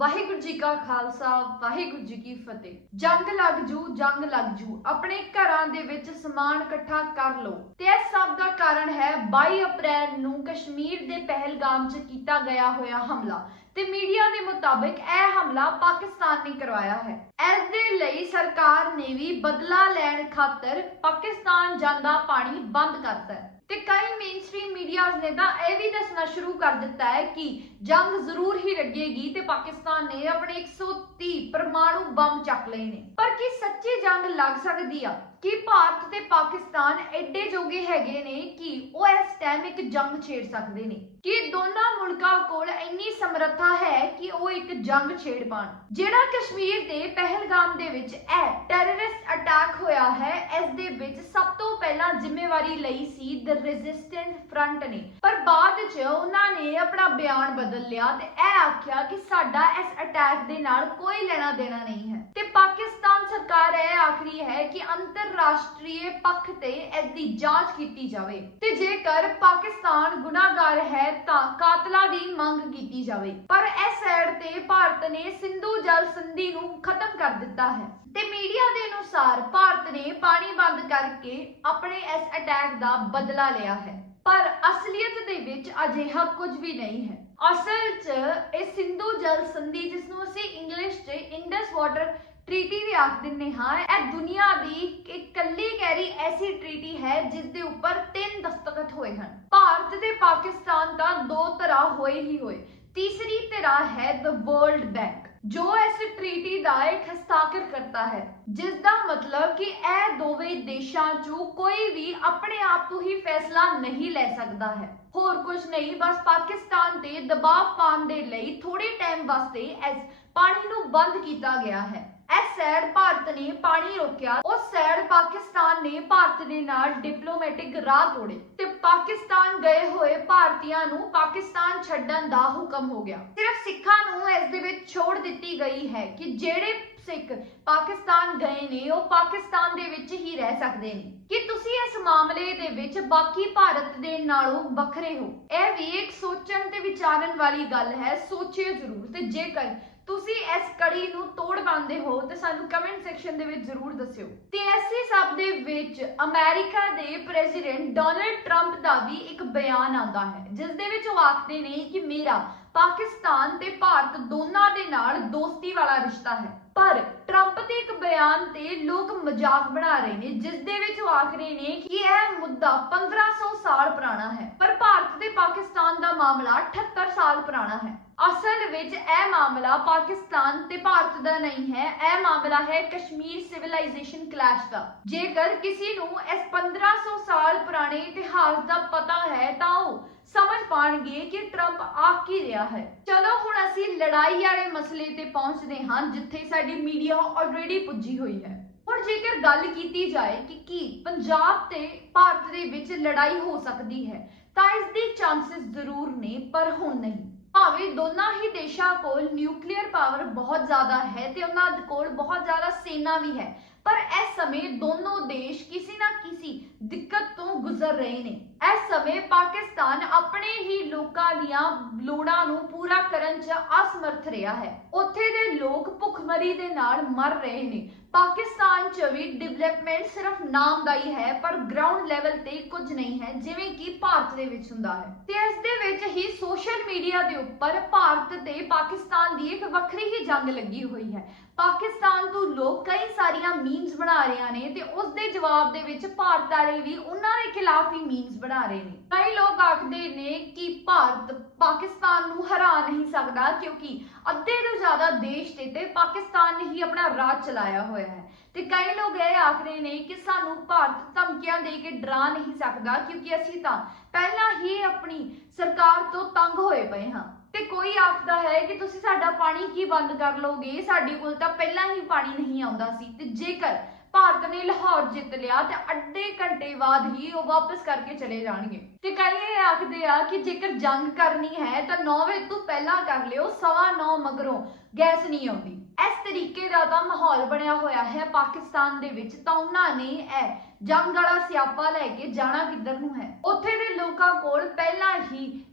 ਵਾਹਿਗੁਰੂ ਜੀ ਕਾ ਖਾਲਸਾ, ਵਾਹਿਗੁਰੂ ਜੀ ਕੀ ਫਤਿਹ। ਜੰਗ ਲੱਗ ਜੂ, ਜੰਗ ਲੱਗ ਜੂ। ਆਪਣੇ ਘਰਾਂ ਦੇ ਵਿੱਚ ਸਮਾਨ ਇਕੱਠਾ ਕਰ ਲਓ। ਤੇ ਇਸ ਸਭ ਦਾ ਕਾਰਨ ਹੈ 22 ਅਪ੍ਰੈਲ ਨੂੰ ਕਸ਼ਮੀਰ ਦੇ ਪਹਿਲਗਾਮ 'ਚ ਕੀਤਾ ਗਿਆ ਹੋਇਆ ਹਮਲਾ। ਤੇ ਮੀਡੀਆ ਦੇ ਮੁਤਾਬਕ ਇਹ ਹਮਲਾ ਪਾਕਿਸਤਾਨ ਨੇ ਕਰਵਾਇਆ ਹੈ। ਇਸ ਦੇ ਲਈ ਸਰਕਾਰ ਨੇ ਵੀ ਬਦਲਾ ਲੈਣ ਖਾਤਰ ਪਾਕਿਸਤਾਨ ਜਾਂਦਾ ਪਾਣੀ ਬੰਦ ਕਰਤਾ ਤੇ ਕਈ ਮੇਨਸਟ੍ਰੀਮ ਮੀਡੀਆਜ਼ ਨੇ ਤਾਂ ਇਹ ਵੀ ਦੱਸਣਾ ਸ਼ੁਰੂ ਕਰ ਦਿੱਤਾ ਹੈ ਕਿ ਜੰਗ ਜ਼ਰੂਰ ਹੀ ਲੱਗੇਗੀ ਤੇ ਪਾਕਿਸਤਾਨ ਨੇ ਆਪਣੇ 130 ਪਰਮਾਣੂ ਬੰਬ ਚੱਕ ਲਏ ਨੇ। ਪਰ ਕੀ ਸੱਚੀ ਜੰਗ ਲੱਗ ਸਕਦੀ ਆ? ਕਿ ਭਾਰਤ ਤੇ ਪਾਕਿਸਤਾਨ ਐਡੇ ਜੋਗੇ ਹੈਗੇ ਨੇ ਕਿ ਉਹ ਇਸ ਟਾਈਮ ਇੱਕ ਜੰਗ ਛੇੜ ਸਕਦੇ ਨੇ? ਕਿ ਦੋਨਾਂ ਮੁਲਕਾਂ ਕੋਲ ਇੰਨੀ ਸਮਰੱਥਾ ਹੈ ਕਿ ਉਹ ਇੱਕ ਜੰਗ ਛੇੜ ਪਾਣ ਜਿਹੜਾ ਕਸ਼ਮੀਰ ਦੇ ਪਹਿਲਗਾਮ ਦੇ ਵਿੱਚ ਇਹ ਟੈਰਰਿਸਟ ਅਟੈਕ ਹੋਇਆ ਹੈ, ਇਸ ਦੇ ਵਿੱਚ ਸਭ ਤੋਂ ਪਹਿਲਾਂ ਜ਼ਿੰਮੇਵਾਰੀ ਲਈ ਸੀ ਦ ਰੈਜ਼ਿਸਟੈਂਟ ਫਰੰਟ ਨੇ। ਪਰ ਬਾਅਦ 'ਚ ਉਹਨਾਂ ਨੇ ਆਪਣਾ ਬਿਆਨ ਬਦਲ ਲਿਆ ਤੇ ਇਹ ਆਖਿਆ ਕਿ ਸਾਡਾ ਇਸ ਅਟੈਕ ਦੇ ਨਾਲ ਕੋਈ ਲੈਣਾ ਦੇਣਾ ਨਹੀਂ ਹੈ। ਤੇ ਪਾਕਿਸਤਾਨ ਸਰਕਾਰ ਇਹ ਆਖਰੀ ਹੈ ਕਿ ਅੰਤਰਰਾਸ਼ਟਰੀ ਪੱਖ ਤੇ ਇਸ ਦੀ ਜਾਂਚ ਕੀਤੀ ਜਾਵੇ ਤੇ ਜੇਕਰ ਪਾਕਿਸਤਾਨ ਗੁਨਾਹਗਾਰ ਹੈ ਤਾਂ ਕਾਤਲਾਂ ਦੀ ਮੰਗ ਕੀਤੀ ਜਾਵੇ। ਪਰ ਇਸ ਸਾਈਡ ਤੇ ਭਾਰਤ ਨੇ ਸਿੰਧੂ ਜਲ ਸੰਧੀ ਨੂੰ ਖਤਮ ਕਰ ਦਿੱਤਾ ਹੈ। ਤੇ ਮੀਡੀਆ ਦੇ ਅਨੁਸਾਰ ਭਾਰਤ ਨੇ ਪਾਣੀ ਬੰਦ ਕਰਕੇ ਆਪਣੇ ਇਸ ਅਟੈਕ ਦਾ ਬਦਲਾ ਲਿਆ ਹੈ। ਪਰ ਅਸਲੀਅਤ ਦੇ ਵਿੱਚ ਅਜਿਹਾ ਕੁਝ ਵੀ ਨਹੀਂ ਹੈ। ਅਸਲ 'ਚ ਇਹ ਸਿੰਧੂ ਜਲ ਸੰਧੀ ਜਿਸ ਨੂੰ ਅਸੀਂ ਇੰਗਲਿਸ਼ 'ਚ ਇੰਡਸ ਵਾਟਰ ਟ੍ਰੀਟੀ ਵੀ ਆਖ ਦਿੰਨੇ ਹਾਂ। ਇਹ ਦੁਨੀਆ ਦੀ ਇਕੱਲੀ ਕਹਿਰੀ ਐਸੀ ਟ੍ਰੀਟੀ ਹੈ ਜਿਸ ਦੇ ਉੱਪਰ ਤਿੰਨ ਦਸਤਖਤ ਹੋਏ ਹਨ। ਭਾਰਤ ਤੇ ਪਾਕਿਸਤਾਨ ਤਾਂ ਦੋ ਤਰ੍ਹਾਂ ਹੋਏ ਹੀ ਹੋਏ। ਤੀਸਰੀ ਤਰ੍ਹਾਂ ਹੈ ਦ ਵਰਲਡ ਬੈਂਕ ਜੋ ਇਸ ਟ੍ਰੀਟੀ ਦਾ ਇੱਕ ਹਸਤਾਖਰ ਕਰਤਾ ਹੈ ਜਿਸ ਦਾ ਮਤਲਬ ਕਿ ਇਹ ਦੋਵੇਂ ਦੇਸ਼ਾਂ 'ਚੋਂ ਕੋਈ ਵੀ ਆਪਣੇ ਆਪ ਤੋਂ ਹੀ ਫੈਸਲਾ ਨਹੀਂ ਲੈ ਸਕਦਾ ਹੈ। ਹੋਰ ਕੁਝ ਨਹੀਂ, ਬਸ ਪਾਕਿਸਤਾਨ ਤੇ ਦਬਾਅ ਪਾਉਣ ਦੇ ਲਈ ਥੋੜੇ ਟਾਈਮ ਵਾਸਤੇ ਇਸ ਪਾਣੀ ਨੂੰ ਬੰਦ ਕੀਤਾ ਗਿਆ ਹੈ। ਇਸ ਸਾਈਡ ਭਾਰਤ ਨੇ ਪਾਣੀ ਰੋਕਿਆ। ਉਸ ਸਾਈਡ ਪਾਕਿਸਤਾਨ ਨੇ ਭਾਰਤ ਦੇ ਨਾਲ ਡਿਪਲੋਮੈਟਿਕ ਰਾਹ ਤੋੜੇ ਤੇ ਪਾਕਿਸਤਾਨ ਗਏ ਹੋਏ ਭਾਰਤੀਆਂ ਨੂੰ ਪਾਕਿਸਤਾਨ ਛੱਡਣ ਦਾ ਹੁਕਮ ਹੋ ਗਿਆ। ਸਿਰਫ ਸਿੱਖਾਂ ਨੂੰ ਇਸ ਦੇ ਵਿੱਚ ਛੋੜ ਦਿੱਤੀ ਗਈ ਹੈ ਕਿ ਜਿਹੜੇ ਸਿੱਖ ਪਾਕਿਸਤਾਨ ਗਏ ਨੇ, ਉਹ ਪਾਕਿਸਤਾਨ ਦੇ ਵਿੱਚ ਹੀ ਰਹਿ ਸਕਦੇ ਨੇ। ਕਿ ਤੁਸੀਂ ਇਸ ਮਾਮਲੇ ਦੇ ਵਿੱਚ ਬਾਕੀ ਭਾਰਤ ਦੇ ਨਾਲੋਂ ਵੱਖਰੇ ਹੋ? ਇਹ ਵੀ ਇੱਕ ਸੋਚਣ ਤੇ ਵਿਚਾਰਨ ਵਾਲੀ ਗੱਲ ਹੈ, ਸੋਚਿਓ ਜ਼ਰੂਰ ਤੇ ਜੇਕਰ ਤੁਸੀਂ ਇਸ ਕੜੀ ਨੂੰ ਤੋੜ ਪਾਉਂਦੇ ਹੋ ਤੇ ਸਾਨੂੰ ਕਮੈਂਟ ਸੈਕਸ਼ਨ ਦੇ ਵਿੱਚ ਜ਼ਰੂਰ ਦੱਸਿਓ। ਤੇ ਐਸੇ ਸਭ ਦੇ ਵਿੱਚ ਅਮਰੀਕਾ ਦੇ ਪ੍ਰੈਜ਼ੀਡੈਂਟ ਡੋਨਲਡ ਟਰੰਪ ਦਾ ਵੀ ਇੱਕ ਬਿਆਨ ਆਉਂਦਾ ਹੈ, ਜਿਸ ਦੇ ਵਿੱਚ ਉਹ ਆਖਦੇ ਨੇ ਕਿ ਮੇਰਾ ਪਾਕਿਸਤਾਨ ਤੇ ਭਾਰਤ ਦੋਨਾਂ ਦੇ ਨਾਲ ਦੋਸਤੀ ਵਾਲਾ ਰਿਸ਼ਤਾ ਹੈ। ਪਰ ਟਰੰਪ ਦੇ ਇੱਕ ਬਿਆਨ ਤੇ ਲੋਕ ਮਜ਼ਾਕ ਬਣਾ ਰਹੇ ਨੇ, ਜਿਸ ਦੇ ਵਿੱਚ ਉਹ ਆਖ ਰਹੇ ਨੇ ਕਿ ਇਹ ਮੁੱਦਾ 1500 ਸਾਲ ਪੁਰਾਣਾ ਹੈ, ਪਰ ਭਾਰਤ ਤੇ ਪਾਕਿਸਤਾਨ ਦਾ ਮਾਮਲਾ 78 ਸਾਲ ਪੁਰਾਣਾ ਹੈ। ਅਸਲ ਵਿੱਚ ਇਹ ਮਾਮਲਾ ਪਾਕਿਸਤਾਨ ਤੇ ਭਾਰਤ ਦਾ ਨਹੀਂ ਹੈ। ਇਹ ਮਾਮਲਾ ਹੈ ਕਸ਼ਮੀਰ ਸਿਵਲਾਈਜੇਸ਼ਨ ਕਲੈਸ਼ ਦਾ। ਜੇਕਰ ਕਿਸੇ ਨੂੰ ਇਸ 1500 ਸਾਲ ਪੁਰਾਣੇ ਇਤਿਹਾਸ ਦਾ ਪਤਾ ਹੈ, ਤਾਂ ਉਹ ਸਮਝ ਪਾਣਗੇ ਕਿ ਟਰੰਪ ਆਖ ਕੀ ਰਿਹਾ ਹੈ। ਚਲੋ, ਹੁਣ ਅਸੀਂ ਲੜਾਈ ਵਾਲੇ ਮਸਲੇ ਤੇ ਪਹੁੰਚਦੇ ਹਾਂ, ਜਿੱਥੇ ਸਾਡੀ ਮੀਡੀਆ ਆਲਰੇਡੀ ਪੁੱਜੀ ਹੋਈ ਹੈ। ਹੁਣ ਜੇਕਰ ਗੱਲ ਕੀਤੀ ਜਾਏ ਕਿ ਕੀ ਪੰਜਾਬ ਤੇ ਭਾਰਤ ਦੇ ਵਿੱਚ ਲੜਾਈ ਹੋ ਸਕਦੀ ਹੈ, ਤਾਂ ਇਸ ਦੇ ਚਾਂਸਸ ਜ਼ਰੂਰ ਨੇ, ਪਰ ਹੁਣ ਨਹੀਂ। ਭਾਵੇਂ ਦੋਨਾਂ ਹੀ ਦੇਸ਼ਾਂ ਕੋਲ ਨਿਊਕਲੀਅਰ ਪਾਵਰ ਬਹੁਤ ਜ਼ਿਆਦਾ ਹੈ ਤੇ ਉਹਨਾਂ ਕੋਲ ਬਹੁਤ ਜ਼ਿਆਦਾ ਸੈਨਾ ਵੀ ਹੈ, ਪਰ ਇਸ ਸਮੇਂ ਦੋਨੋਂ ਦੇਸ਼ ਕਿਸੇ ਨਾ ਕਿਸੇ ਦਿੱਕਤ ਤੋਂ ਗੁਜ਼ਰ ਰਹੇ ਨੇ। ਇਸ ਸਮੇਂ ਪਾਕਿਸਤਾਨ ਆਪਣੇ ਹੀ ਲੋਕਾਂ ਦੀਆਂ ਲੋੜਾਂ ਨੂੰ ਪੂਰਾ ਕਰਨ 'ਚ ਅਸਮਰਥ ਰਿਹਾ ਹੈ। ਉੱਥੇ ਦੇ ਲੋਕ ਭੁੱਖਮਰੀ ਦੇ ਨਾਲ ਮਰ ਰਹੇ ਨੇ। ਪਾਕਿਸਤਾਨ 'ਚ ਵੀ ਡਿਵੈਲਪਮੈਂਟ ਸਿਰਫ ਨਾਮ ਦਾ ਹੀ ਹੈ, ਪਰ ਗਰਾਊਂਡ ਲੈਵਲ ਤੇ ਕੁਝ ਨਹੀਂ ਹੈ, ਜਿਵੇਂ ਕਿ ਭਾਰਤ ਦੇ ਵਿੱਚ ਹੁੰਦਾ ਹੈ। ਤੇ ਇਸ ਦੇ ਵਿੱਚ ਹੀ ਸੋਸ਼ਲ ਮੀਡੀਆ ਦੇ ਉੱਪਰ ਭਾਰਤ ਤੇ ਪਾਕਿਸਤਾਨ ਦੀ ਇੱਕ ਵੱਖਰੀ ਹੀ ਜੰਗ ਲੱਗੀ ਹੋਈ ਹੈ। ਪਾਕਿਸਤਾਨ ਤੋਂ ਲੋਕ ਕਈ ਸਾਰੀਆਂ ਮੀਮਸ ਬਣਾ ਰਹੇ ਨੇ ਤੇ ਉਸ ਦੇ ਜਵਾਬ ਦੇ ਵਿੱਚ ਭਾਰਤ ਵਾਲੇ ਵੀ ਉਹਨਾਂ ਦੇ ਖਿਲਾਫ ਹੀ ਮੀਮਸ ਬਣਾ ਰਹੇ ਨੇ। ਕਈ ਲੋਕ ਆਖਦੇ ਨੇ ਕਿ ਭਾਰਤ ਪਾਕਿਸਤਾਨ ਨੂੰ ਹਰਾ ਨਹੀਂ ਸਕਦਾ ਕਿਉਂਕਿ ਅੱਧੇ ਤੋਂ ਜ਼ਿਆਦਾ ਦੇਸ਼ ਤੇ ਤੇ ਪਾਕਿਸਤਾਨ ਨੇ ਹੀ ਆਪਣਾ ਰਾਜ ਚਲਾਇਆ ਹੋਇਆ ਹੈ। ਤੇ ਕਈ ਲੋਕ ਇਹ ਆਖਦੇ ਨੇ ਕਿ ਸਾਨੂੰ ਭਾਰਤ ਧਮਕੀਆਂ ਦੇ ਕੇ ਡਰਾ ਨਹੀਂ ਸਕਦਾ ਕਿਉਂਕਿ ਅਸੀਂ ਤਾਂ ਪਹਿਲਾਂ ਹੀ ਆਪਣੀ ਸਰਕਾਰ ਤੋਂ ਤੰਗ ਹੋਏ ਪਏ ਹਾਂ। ਤੇ ਕੋਈ ਆਖਦਾ ਹੈ ਕਿ ਤੁਸੀਂ ਸਾਡਾ ਪਾਣੀ ਕੀ ਬੰਦ ਕਰ ਲੋਗੇ ਸਾਡੇ ਕੋਲ ਤਾਂ ਪਹਿਲਾਂ ਹੀ ਪਾਣੀ ਨਹੀਂ ਆਉਂਦਾ ਸੀ। ਤੇ ਜੇਕਰ ਭਾਰਤ ਨੇ ਲਾਹੌਰ ਜਿੱਤ ਲਿਆ, ਤੇ ਅੱਧੇ ਘੰਟੇ ਬਾਅਦ ਹੀ ਉਹ ਵਾਪਸ ਕਰਕੇ ਚਲੇ ਜਾਣਗੇ। ਤੇ ਕਈ ਇਹ ਆਖਦੇ ਆ ਕਿ ਜੇਕਰ ਜੰਗ ਕਰਨੀ ਹੈ, ਤਾਂ 9 ਵਜੇ ਤੋਂ ਪਹਿਲਾਂ ਕਰ ਲਿਓ, ਸਵਾ 9 ਮਗਰੋਂ ਗੈਸ ਨਹੀਂ ਆਉਂਦੀ। ਇਸ ਤਰੀਕੇ ਦਾ ਤਾਂ ਮਾਹੌਲ ਬਣਿਆ ਹੋਇਆ ਹੈ ਪਾਕਿਸਤਾਨ ਦੇ ਵਿੱਚ। ਤਾਂ ਉਹਨਾਂ ਨੇ ਇਹ ਜੰਗ ਵਾਲਾ ਸਿਆਪਾ ਲੈ ਕੇ ਜਾਣਾ ਕਿੱਧਰ ਨੂੰ ਹੈ? ਉੱਥੇ ਦੇ ਲੋਕਾਂ ਕੋਲ ਪਹਿਲਾਂ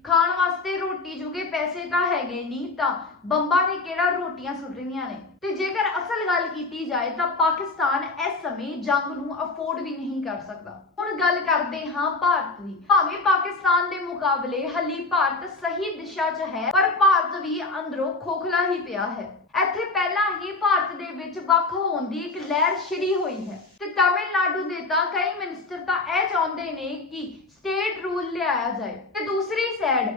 ਖਾਣ ਵਾਸਤੇ ਰੋਟੀ ਜੁਗੇ ਪੈਸੇ ਤਾਂ ਹੈਗੇ ਨਹੀਂ ਤਾਂ ਬੰਬਾਂ ਨੇ ਕਿਹੜਾ ਰੋਟੀਆਂ ਸੁੱਟਣੀਆਂ ਨੇ? ਤੇ ਜੇਕਰ ਅਸਲ ਗੱਲ ਕੀਤੀ ਜਾਏ ਤਾਂ ਪਾਕਿਸਤਾਨ ਇਸ ਸਮੇਂ ਜੰਗ ਨੂੰ ਅਫੋਰਡ ਵੀ ਨਹੀਂ ਕਰ ਸਕਦਾ। ਹੁਣ ਗੱਲ ਕਰਦੇ ਹਾਂ ਭਾਰਤ ਦੀ। ਭਾਵੇਂ ਪਾਕਿਸਤਾਨ ਦੇ ਮੁਕਾਬਲੇ ਹਲੀ ਭਾਰਤ ਸਹੀ ਦਿਸ਼ਾ 'ਚ ਹੈ, ਪਰ ਭਾਰਤ ਵੀ ਅੰਦਰੋਂ ਖੋਖਲਾ ਹੀ ਪਿਆ ਹੈ। ਇੱਥੇ ਪਹਿਲਾਂ ਹੀ ਭਾਰਤ ਦੇ ਵਿੱਚ ਵੱਖ ਹੋਣ ਦੀ ਇੱਕ ਲਹਿਰ ਛਿੜੀ ਹੋਈ ਹੈ ਤੇ ਤਾਮਿਲਨਾਡੂ ਦੇ ਤਾਂ ਕਈ ਮਿਨਿਸਟਰ ਤਾਂ ਇਹ ਚਾਹੁੰਦੇ ਨੇ ਕਿ ਸਟੇਟ ਰੂਲ ਲਿਆਇਆ ਜਾਏ। ਤੇ ਦੂਸਰੀ ਸਾਈਡ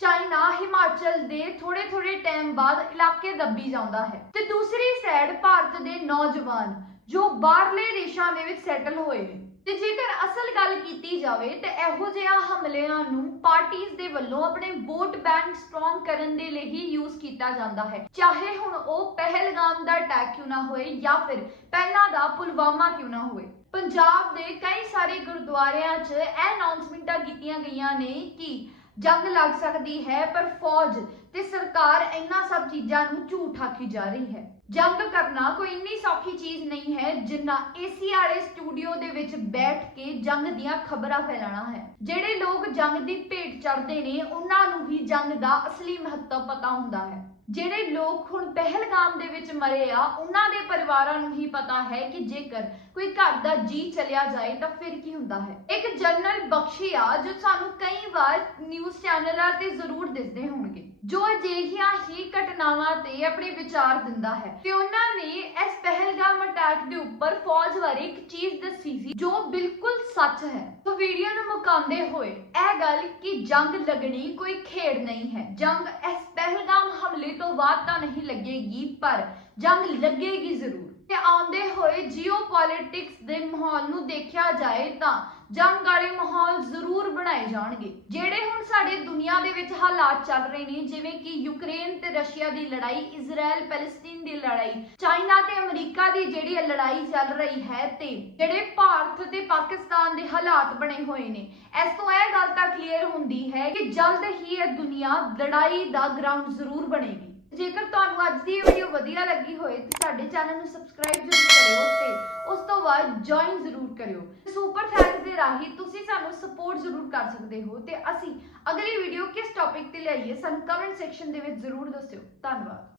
ਚਾਈਨਾ, ਹਿਮਾਚਲ ਦੇ ਥੋੜੇ ਥੋੜੇ ਟਾਈਮ ਬਾਅਦ ਇਲਾਕੇ ਦੱਬੀ ਜਾਂਦਾ ਹੈ। ਤੇ ਦੂਸਰੀ ਸਾਈਡ ਭਾਰਤ ਦੇ ਨੌਜਵਾਨ ਜੋ ਬਾਹਰਲੇ ਦੇਸ਼ਾਂ ਦੇ ਵਿੱਚ ਸੈਟਲ ਹੋਏ ਨੇ। ਤੇ ਜੇਕਰ ਅਸਲ ਗੱਲ ਕੀਤੀ ਜਾਵੇ ਤੇ ਇਹੋ ਜਿਹਾ ਹਮਲਿਆਂ ਨੂੰ ਪਾਰਟੀਆਂ ਦੇ ਵੱਲੋਂ ਆਪਣੇ ਵੋਟ ਬੈਂਕ ਸਟਰੋਂਗ ਕਰਨ ਦੇ ਲਈ ਹੀ ਯੂਜ਼ ਕੀਤਾ ਜਾਂਦਾ ਹੈ। ਚਾਹੇ ਹੁਣ ਉਹ ਪਹਿਲਗਾਮ ਦਾ ਅਟੈਕ ਕਿਉਂ ਨਾ ਹੋਏ ਜਾਂ ਫਿਰ ਪਹਿਲਾਂ ਦਾ ਪੁਲਵਾਮਾ ਕਿਉਂ ਨਾ ਹੋਏ। ਪੰਜਾਬ ਦੇ ਕਈ ਸਾਰੇ ਗੁਰਦੁਆਰਿਆਂ 'ਚ ਇਹ ਅਨਾਉਂਸਮੈਂਟਾਂ ਕੀਤੀਆਂ ਗਈਆਂ ਨੇ ਕਿ ਜੰਗ ਲੱਗ ਸਕਦੀ ਹੈ, ਪਰ ਫੌਜ ਤੇ ਸਰਕਾਰ ਇਹਨਾਂ ਸਭ ਚੀਜ਼ਾਂ ਨੂੰ ਝੂਠ ਆਖੀ ਜਾ ਰਹੀ ਹੈ। ਜੰਗ ਕਰਨਾ ਕੋਈ ਇੰਨੀ ਸੌਖੀ ਚੀਜ਼ ਨਹੀਂ ਹੈ ਜਿੰਨਾ ਏਸੀ ਵਾਲੇ ਸਟੂਡੀਓ ਦੇ ਵਿੱਚ ਬੈਠ ਕੇ ਜੰਗ ਦੀਆਂ ਖਬਰਾਂ ਫੈਲਾਣਾ ਹੈ। ਜਿਹੜੇ ਲੋਕ ਜੰਗ ਦੀ ਭੇਟ ਚੜ੍ਹਦੇ ਨੇ, ਉਹਨਾਂ ਨੂੰ ਹੀ ਜੰਗ ਦਾ ਅਸਲੀ ਮਹੱਤਵ ਪਤਾ ਹੁੰਦਾ ਹੈ। ਜਿਹੜੇ ਲੋਕ ਹੁਣ ਪਹਿਲਗਾਮ ਦੇ ਵਿੱਚ ਮਰੇ ਆ, ਉਹਨਾਂ ਦੇ ਪਰਿਵਾਰਾਂ ਨੂੰ ਹੀ ਪਤਾ ਹੈ ਕਿ ਜੇਕਰ ਕੋਈ ਘਰ ਦਾ ਜੀ ਚਲਿਆ ਜਾਏ ਤਾਂ ਫਿਰ ਕੀ ਹੁੰਦਾ ਹੈ। ਇੱਕ ਜਨਰਲ ਬਖਸ਼ੀ ਆ ਜੋ ਸਾਨੂੰ ਕਈ ਵਾਰ ਨਿਊਜ਼ ਚੈਨਲਾਂ ਤੇ ਜ਼ਰੂਰ ਦਿਸਦੇ ਹੋਣਗੇ। ਜੋ ਅਜਿਹੀਆਂ ਹੀ ਘਟਨਾਵਾਂ ਤੇ ਆਪਣੇ ਵਿਚਾਰ ਦਿੰਦਾ ਹੈ। ਤੇ ਉਹਨਾਂ ਨੇ ਇਸ ਪਹਿਲਗਾਮ ਅਟੈਕ ਦੇ ਉੱਪਰ ਫੌਜ ਬਾਰੇ ਇੱਕ ਚੀਜ਼ ਦੱਸੀ ਸੀ, ਜੋ ਬਿਲਕੁਲ ਸੱਚ ਹੈ। ਸੋ ਵੀਡੀਓ ਨੂੰ ਮੁਕਾਉਂਦੇ ਹੋਏ ਇਹ ਗੱਲ ਕਿ ਜੰਗ ਲੱਗਣੀ ਕੋਈ ਖੇਡ ਨਹੀਂ ਹੈ। ਜੰਗ ਇਸ ਪਹਿਲਗਾਮ ਹਮਲੇ ਤੋਂ ਬਾਅਦ ਤਾਂ ਨਹੀਂ ਲੱਗੇਗੀ, ਪਰ ਜੰਗ ਲੱਗੇਗੀ ਜ਼ਰੂਰ। ਤੇ ਆਉਂਦੇ ਹੋਏ ਜੀਓਪੋਲਿਟਿਕਸ ਦੇ ਮਾਹੌਲ ਨੂੰ ਦੇਖਿਆ ਜਾਏ ਤਾਂ ਜੰਗ ਵਾਲੇ ਮਾਹੌਲ ਜ਼ਰੂਰ ਬਣਾਏ ਜਾਣਗੇ। ਜਿਹੜੇ ਹੁਣ ਸਾਡੇ ਦੁਨੀਆ ਦੇ ਵਿੱਚ ਹਾਲਾਤ ਚੱਲ ਰਹੇ ਨੇ, ਜਿਵੇਂ ਕਿ ਯੂਕਰੇਨ ਤੇ ਰਸ਼ੀਆ ਦੀ ਲੜਾਈ ਇਜ਼ਰਾਈਲ ਪੈਲਸਤੀਨ ਦੀ ਲੜਾਈ, ਚਾਈਨਾ ਤੇ ਅਮਰੀਕਾ ਦੀ ਜਿਹੜੀ ਲੜਾਈ ਚੱਲ ਰਹੀ ਹੈ ਤੇ ਜਿਹੜੇ ਭਾਰਤ ਤੇ ਪਾਕਿਸਤਾਨ ਦੇ ਹਾਲਾਤ ਬਣੇ ਹੋਏ ਨੇ, ਇਸ ਤੋਂ ਇਹ ਗੱਲ ਤਾਂ ਕਲੀਅਰ ਹੁੰਦੀ ਹੈ ਕਿ ਜਲਦ ਹੀ ਇਹ ਦੁਨੀਆ ਲੜਾਈ ਦਾ ਗਰਾਊਂਡ ਜ਼ਰੂਰ ਬਣੇਗੀ। ਜੇਕਰ ਤੁਹਾਨੂੰ ਅੱਜ ਦੀ ਇਹ ਵੀਡੀਓ ਵਧੀਆ ਲੱਗੀ ਹੋਏ ਤੇ ਸਾਡੇ ਚੈਨਲ ਨੂੰ ਸਬਸਕ੍ਰਾਈਬ ਜ਼ਰੂਰ ਕਰਿਓ ਤੇ ਉਸ ਤੋਂ ਬਾਅਦ ਜੁਆਇਨ ਜ਼ਰੂਰ ਕਰਿਓ। ਸੁਪਰ ਥੈਂਕਸ ਦੇ ਰਾਹੀਂ ਤੁਸੀਂ ਸਾਨੂੰ ਸਪੋਰਟ ਜ਼ਰੂਰ ਕਰ ਸਕਦੇ ਹੋ ਤੇ ਅਸੀਂ ਅਗਲੀ ਵੀਡੀਓ ਕਿਸ ਟੌਪਿਕ ਤੇ ਲਿਆਈਏ ਸਾਨੂੰ ਕਮੈਂਟ ਸੈਕਸ਼ਨ ਦੇ ਵਿੱਚ ਜ਼ਰੂਰ ਦੱਸਿਓ। ਧੰਨਵਾਦ।